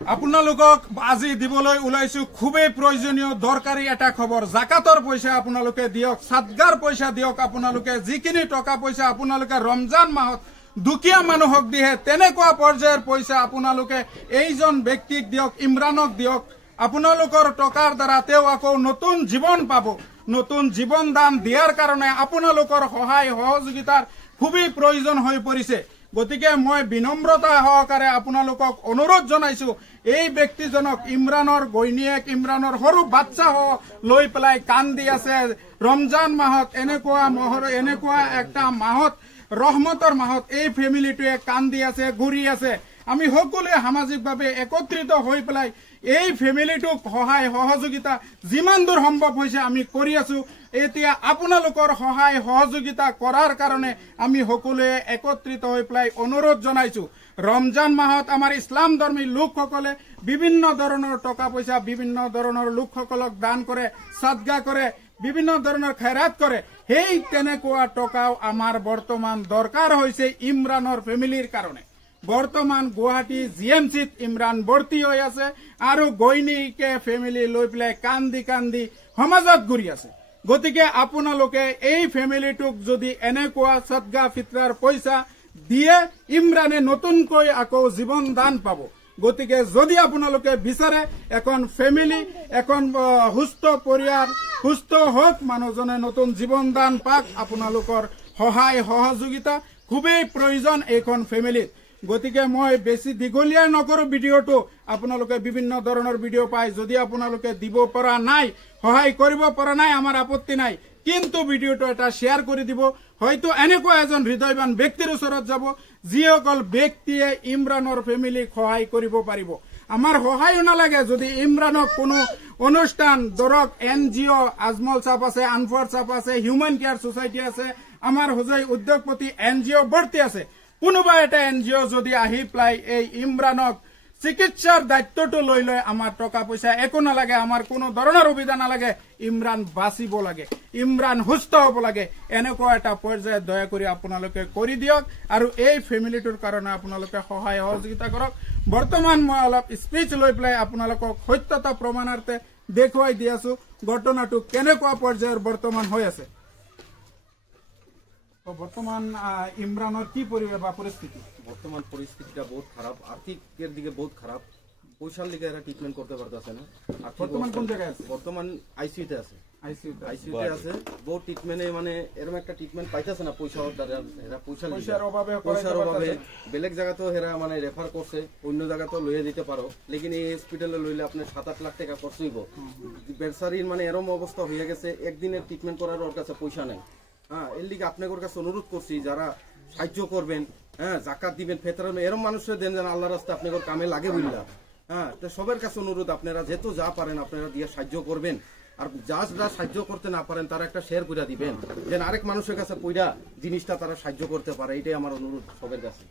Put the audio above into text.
আপোনালোকক আজি দিবলৈ ওলাইছো খুবেই প্ৰয়োজনীয় দৰকাৰী এটা খবৰ। জাকাতৰ পইচা আপোনালোকে দিয়ক, সাদগাৰ পইচা দিয়ক। আপোনালোকে যিখিনি টকা পইচা আপোনালোকে ৰমজান মাহত দুখীয়া মানুহক দিয়ে, তেনেকুৱা পৰ্যায়ৰ পইচা আপোনালোকে এইজন ব্যক্তিক দিয়ক, ইমৰানক দিয়ক। আপোনালোকৰ টকাৰ দ্বাৰা তেওঁ আকৌ নতুন জীৱন পাব। নতুন জীৱন দান দিয়াৰ কাৰণে আপোনালোকৰ সহায় সহযোগিতাৰ খুবেই প্ৰয়োজন হৈ পৰিছে। গতিকে মই বিনম্ৰতা সহকাৰে আপোনালোকক অনুৰোধ জনাইছো, এই ব্যক্তিজনক, ইমৰানৰ গৈনীয়েক, ইমৰানৰ সৰু বাচ্চা লৈ পেলাই কান্দি আছে ৰমজান মাহত। এনেকুৱা একটা মাহত, ৰহমতৰ মাহত এই ফেমিলিটোৱে কান্দি আছে, ঘূৰি আছে। আমি সকলোৱে সামাজিকভাৱে একত্ৰিত হৈ পেলাই এই ফেমিলিটোক সহায় সহযোগিতা যিমান দূৰ সম্ভৱ হৈছে আমি কৰি আছো। এতিয়া আপোনালোকৰ সহায় সহযোগিতা কৰাৰ কাৰণে আমি সকলোৱে একত্ৰিত হৈ পেলাই অনুৰোধ জনাইছো। ৰমজান মাহত আমাৰ ইছলাম ধৰ্মী লোকসকলে বিভিন্ন ধৰণৰ টকা পইচা বিভিন্ন ধৰণৰ লোকসকলক দান কৰে, সাদগা কৰে, বিভিন্ন ধৰণৰ খেৰাত কৰে। সেই তেনেকুৱা টকাও আমাৰ বৰ্তমান দৰকাৰ হৈছে ইমৰানৰ ফেমিলিৰ কাৰণে। বৰ্তমান গুৱাহাটী GMCত ইমৰান ভৰ্তি হৈ আছে আৰু গৈনীকে ফেমিলি লৈ পেলাই কান্দি কান্দি সমাজত ঘূৰি আছে। গতিকে আপোনালোকে এই ফেমিলিটোক যদি এনেকুৱা সদগা ফিতৰাৰ পইচা দিয়ে, ইমৰানে নতুনকৈ আকৌ জীৱন দান পাব। গতিকে যদি আপোনালোকে বিচাৰে এখন ফেমিলি, এখন সুস্থ পৰিয়াল, সুস্থ হওক, মানুহজনে নতুন জীৱন দান পাক, আপোনালোকৰ সহায় সহযোগিতা খুবেই প্ৰয়োজন এইখন ফেমিলিত। গতিকে মই বেছি দীঘলীয়া নকৰো ভিডিঅ'টো। আপোনালোকে বিভিন্ন ধৰণৰ ভিডিঅ' পায়। যদি আপোনালোকে দিব পৰা নাই, সহায় কৰিব পৰা নাই, আমাৰ আপত্তি নাই, কিন্তু ভিডিঅ'টো এটা শ্বেয়াৰ কৰি দিব। হয়তো এনেকুৱা এজন হৃদয়বান ব্যক্তিৰ ওচৰত যাব যিসকল ব্যক্তিয়ে ইমৰানৰ ফেমিলিক সহায় কৰিব পাৰিব। আমাৰ সহায়ো নালাগে। যদি ইমৰানক কোনো অনুষ্ঠান, ধৰক NGO, আজমল চাপ আছে, আনফাৰ চাপ আছে, হিউমেন কেয়াৰ ছ'চাইটি আছে, আমাৰ হোজাই উদ্যোগপতি NGO ভৰ্তি আছে। কোনোবা এটা NGO যদি আহি পেলাই এই ইমৰানক চিকিৎসাৰ দায়িত্বটো লৈ লয়, আমাৰ টকা পইচা একো নালাগে, আমাৰ কোনো ধৰণৰ সুবিধা নালাগে, ইমৰান বাচিব লাগে, ইমৰান সুস্থ হ'ব লাগে, এনেকুৱা এটা পৰ্যায়ত দয়া কৰি আপোনালোকে কৰি দিয়ক আৰু এই ফেমিলিটোৰ কাৰণে আপোনালোকে সহায় সহযোগিতা কৰক। বৰ্তমান মই অলপ স্পীচ লৈ পেলাই আপোনালোকক সত্যতা প্ৰমাণাৰ্থে দেখুৱাই দি আছো ঘটনাটো কেনেকুৱা পৰ্যায়ৰ বৰ্তমান হৈ আছে। বর্তমান ইমরানের কি পরিস্থিতি? বর্তমান পরিস্থিতিটা বহুত খারাপ, আর্থিকের দিকে বহুত খারাপ, পয়সার দিকে এরা ট্রিটমেন্ট করতে পারতেছে না। বর্তমান কোন জায়গায় আছে? বর্তমান আইসিইউতে আছে। আইসিইউতে আছে, বহুত ট্রিটমেন্টে মানে এরকম একটা ট্রিটমেন্ট পাইতেছে না পয়সার দ্বারা। এরা পয়সার অভাবে বেলেগ জায়গাতেও এরা মানে রেফার করছে, অন্য জায়গাতেও লইয়ে দিতে পারো, লেকিন এই হসপিটালে লইলে আপনার 7-8 লাখ টাকা খরচ হইব। বেচারির মানে এরকম অবস্থা হয়ে গেছে, একদিনের ট্রিটমেন্ট করার ওর কাছে পয়সা নেই। হ্যাঁ, এর লিগে আপনাদের কাছে অনুরোধ করছি, যারা সাহায্য করবেন, হ্যাঁ, জাকাত দিবেন, ফেতরা এরকম মানুষের দেন যেন আল্লাহ রাস্তায় আপনাদের কামে লাগে বুঝলা। হ্যাঁ, তো সবার কাছে অনুরোধ, আপনারা যেহেতু যা পারেন আপনারা দিয়ে সাহায্য করবেন। আর যারা সাহায্য করতে না পারেন তারা একটা শেয়ার করে দিবেন, যেন আরেক মানুষের কাছে পয়সা জিনিসটা তারা সাহায্য করতে পারে। এটাই আমার অনুরোধ সবার কাছে।